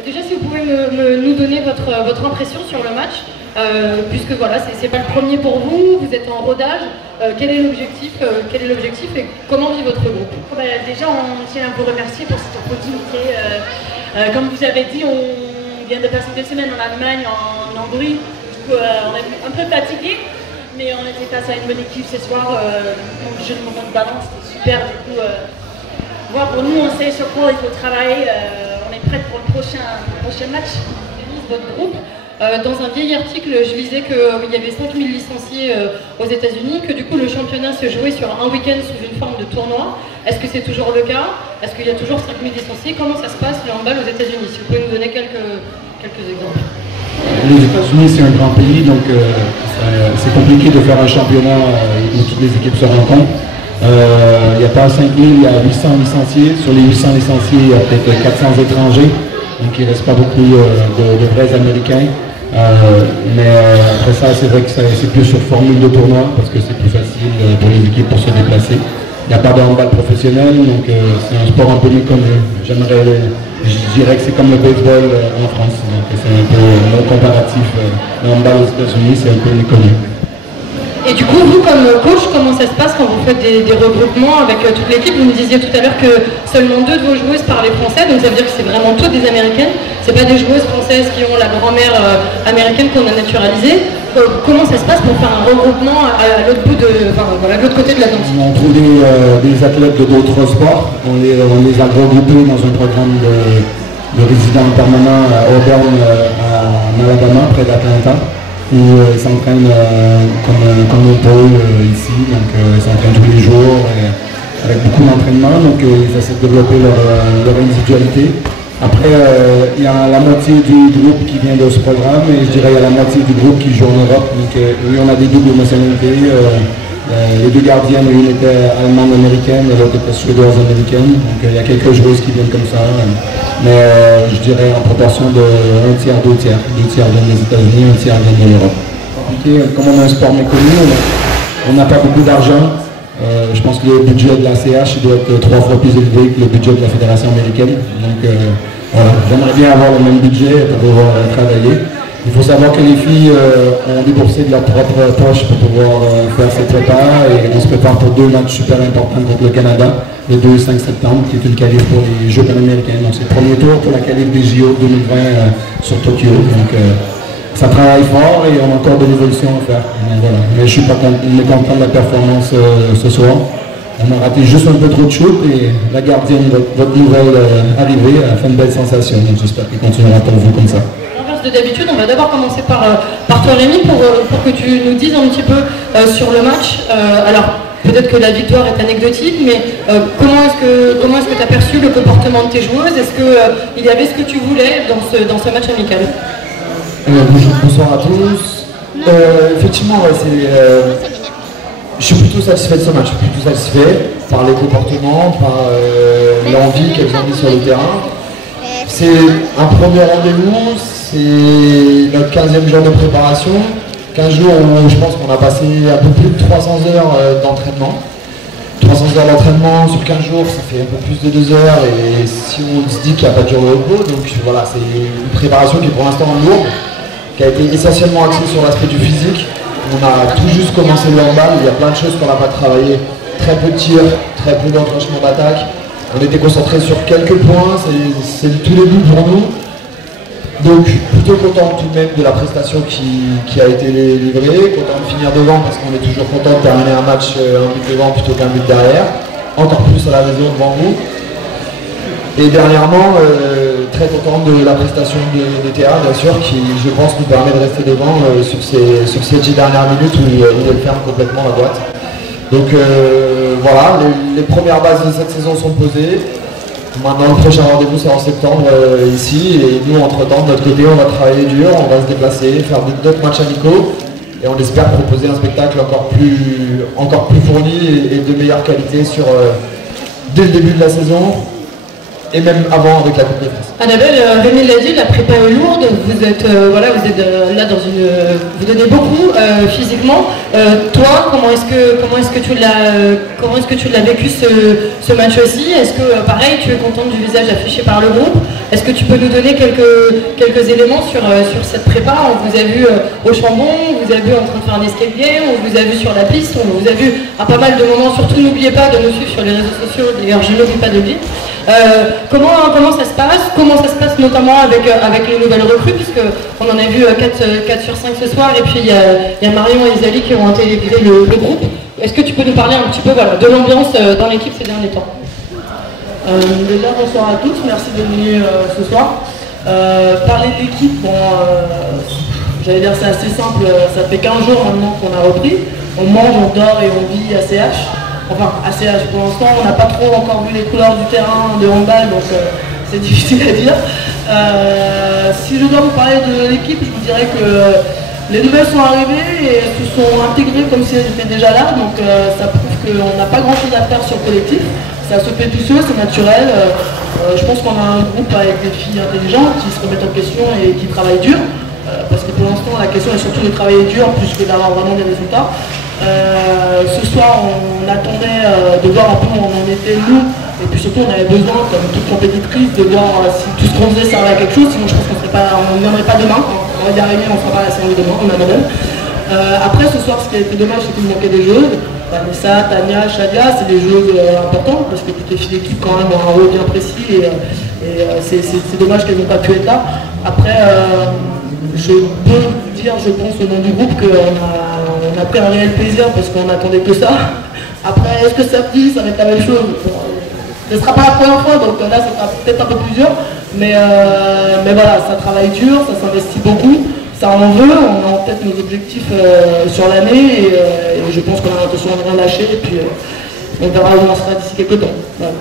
Déjà, si vous pouvez nous donner votre impression sur le match, puisque voilà, c'est pas le premier pour vous, vous êtes en rodage. Quel est l'objectif et comment vit votre groupe? Déjà, on tient à vous remercier pour cette opportunité. Comme vous avez dit, on vient de passer 2 semaines en Allemagne, en Hongrie. Du coup, on est un peu fatigué, mais on était face à une bonne équipe ce soir. Le jeu de moment de ballon, c'était super. Du coup, pour nous, on sait sur quoi il faut travailler. On est prêts pour le prochain match. Votre groupe. Dans un vieil article, je lisais qu'il y avait 5000 licenciés aux États-Unis, que du coup le championnat se jouait sur un week-end sous une forme de tournoi. Est-ce que c'est toujours le cas? Est-ce qu'il y a toujours 5000 licenciés? Comment ça se passe le handball aux États-Unis? Si vous pouvez nous donner quelques exemples. Les États-Unis, c'est un grand pays, donc c'est compliqué de faire un championnat où toutes les équipes se rencontrent. Il n'y a pas 5000, il y a 800 licenciés. Sur les 800 licenciés, il y a peut-être 400 étrangers, donc il ne reste pas beaucoup de vrais Américains. Mais après ça, c'est vrai que c'est plus sur formule de tournoi, parce que c'est plus facile pour les équipes pour se déplacer. Il n'y a pas de handball professionnel, donc c'est un sport un peu méconnu. Je dirais que c'est comme le baseball en France, donc c'est un peu non comparatif. Le handball aux États-Unis, c'est un peu méconnu. Et du coup, vous comme coach, comment ça se passe quand vous faites des regroupements avec toute l'équipe? Vous me disiez tout à l'heure que seulement 2 de vos joueuses parlaient français, donc ça veut dire que c'est vraiment toutes des Américaines. C'est pas des joueuses françaises qui ont la grand-mère américaine qu'on a naturalisée. Comment ça se passe pour faire un regroupement à l'autre bout de l'autre côté de l'Atlantique? On trouve des athlètes de d'autres sports. On les a regroupés dans un programme de résidents permanents à Auburn, en Alabama, près d'Atlanta, où ils s'entraînent comme un pôle ici, donc ils s'entraînent tous les jours avec beaucoup d'entraînement, donc ils essaient de développer leur individualité. Après, il y a la moitié du groupe qui vient de ce programme et je dirais il y a la moitié du groupe qui joue en Europe. Donc oui, on a des doubles nationalités. Les 2 gardiennes, une était allemande-américaine et l'autre était suédoise-américaine. Donc il y a quelques joueuses qui viennent comme ça. Mais je dirais en proportion de 1 tiers, 2 tiers. 2 tiers viennent des États-Unis, 1 tiers viennent de l'Europe. Comme on a un sport méconnu, on n'a pas beaucoup d'argent. Je pense que le budget de la CH doit être 3 fois plus élevé que le budget de la Fédération américaine. Donc voilà, j'aimerais bien avoir le même budget pour pouvoir travailler. Il faut savoir que les filles ont déboursé de leur propre poche pour pouvoir faire ces prépas et on se prépare pour 2 matchs super importants contre le Canada, le 2 et 5 septembre, qui est une qualif pour les Jeux panaméricains. Donc c'est le premier tour pour la qualif des JO 2020 sur Tokyo. Donc ça travaille fort et on a encore de l'évolution à faire. Donc, voilà. Mais je suis pas content de la performance ce soir. On a raté juste un peu trop de shoot et la gardienne, votre nouvelle arrivée, a fait une belle sensation. Donc j'espère qu'elle continuera pour vous comme ça. De d'habitude, on va d'abord commencer par toi Rémi pour que tu nous dises un petit peu sur le match. Alors peut-être que la victoire est anecdotique, mais comment est-ce que tu as perçu le comportement de tes joueuses? Est-ce qu'il y avait ce que tu voulais dans ce match amical? Bonsoir à tous. Effectivement, ouais, je suis plutôt satisfait de ce match. Je suis plutôt satisfait par les comportements, par l'envie qu'elles ont mis sur le terrain. C'est un premier rendez-vous, c'est notre 15e jour de préparation. 15 jours où je pense qu'on a passé un peu plus de 300 heures d'entraînement. 300 heures d'entraînement sur 15 jours, ça fait un peu plus de 2 heures. Et si on se dit qu'il n'y a pas de jour de repos, donc voilà, c'est une préparation qui est pour l'instant lourde, qui a été essentiellement axée sur l'aspect du physique. On a tout juste commencé le handball, il y a plein de choses qu'on n'a pas travaillé. Très peu de tirs, très peu d'enclenchement d'attaque. On était concentré sur quelques points, c'est le tout début pour nous. Donc plutôt content tout de même de la prestation qui a été livrée, content de finir devant parce qu'on est toujours content de terminer un match un but devant plutôt qu'un but derrière. Encore plus à la maison devant vous. Et dernièrement, très content de la prestation de Théa, bien sûr, qui je pense nous permet de rester devant sur ces 10 dernières minutes où elle ferme complètement la boîte. Donc voilà, les premières bases de cette saison sont posées. Maintenant le prochain rendez-vous c'est en septembre ici et nous entre-temps de notre côté on va travailler dur, on va se déplacer, faire d'autres matchs amicaux et on espère proposer un spectacle encore plus fourni et de meilleure qualité dès le début de la saison et même avant avec la Coupe de France. Annabelle, Rémi l'a dit, la prépa est lourde, vous êtes là dans vous donnez beaucoup physiquement. Toi, comment est-ce que tu l'as vécu ce match aussi? Est-ce que pareil, tu es contente du visage affiché par le groupe? Est-ce que tu peux nous donner quelques éléments sur cette prépa? On vous a vu au Chambon, on vous a vu en train de faire un escape game, on vous a vu sur la piste, on vous a vu à pas mal de moments. Surtout n'oubliez pas de nous suivre sur les réseaux sociaux, d'ailleurs je n'oublie pas de le dire. Comment ça se passe? Comment ça se passe notamment avec les nouvelles recrues, puisqu'on en a vu 4 sur 5 ce soir, et puis il y a Marion et Isalie qui ont intégré le groupe. Est-ce que tu peux nous parler un petit peu de l'ambiance dans l'équipe ces derniers temps? Déjà bonsoir à tous, merci d'être venus ce soir. Parler de l'équipe, bon, j'allais dire c'est assez simple, ça fait 15 jours maintenant qu'on a repris. On mange, on dort et on vit ACH. Enfin, ACH pour l'instant, on n'a pas trop encore vu les couleurs du terrain de handball, donc c'est difficile à dire. Si je dois vous parler de l'équipe, je vous dirais que les nouvelles sont arrivées et elles se sont intégrées comme si elles étaient déjà là, donc ça prouve qu'on n'a pas grand chose à faire sur le collectif. Ça se fait tout seul, c'est naturel. Je pense qu'on a un groupe avec des filles intelligentes qui se remettent en question et qui travaillent dur. Parce que pour l'instant, la question est surtout de travailler dur plus que d'avoir vraiment des résultats. Ce soir, on attendait de voir un peu où on en était nous. Et puis surtout, on avait besoin, comme toute compétitrice, de voir si tout ce qu'on faisait servait à quelque chose. Sinon, je pense qu'on ne viendrait pas demain. On va y arriver, on ne sera pas à la séance demain, on abandonne. Après, ce soir, ce qui a été dommage, c'est qu'il manquait des joueuses. Vanessa, Tania, Shadia, c'est des joueuses importantes parce que toutes les filles d'équipe quand même ont un rôle bien précis et c'est dommage qu'elles n'ont pas pu être là. Après, je peux dire, je pense au nom du groupe qu'on a pris un réel plaisir parce qu'on n'attendait que ça. Après, est-ce que samedi, ça va être la même chose? Ce ne sera pas la première fois, donc là, ça sera peut-être un peu plus dur. Mais voilà, ça travaille dur, ça s'investit beaucoup. Ça en veut, on a en tête nos objectifs sur l'année et je pense qu'on a l'intention de rien lâcher et puis on verra où on sera d'ici quelques temps. Voilà.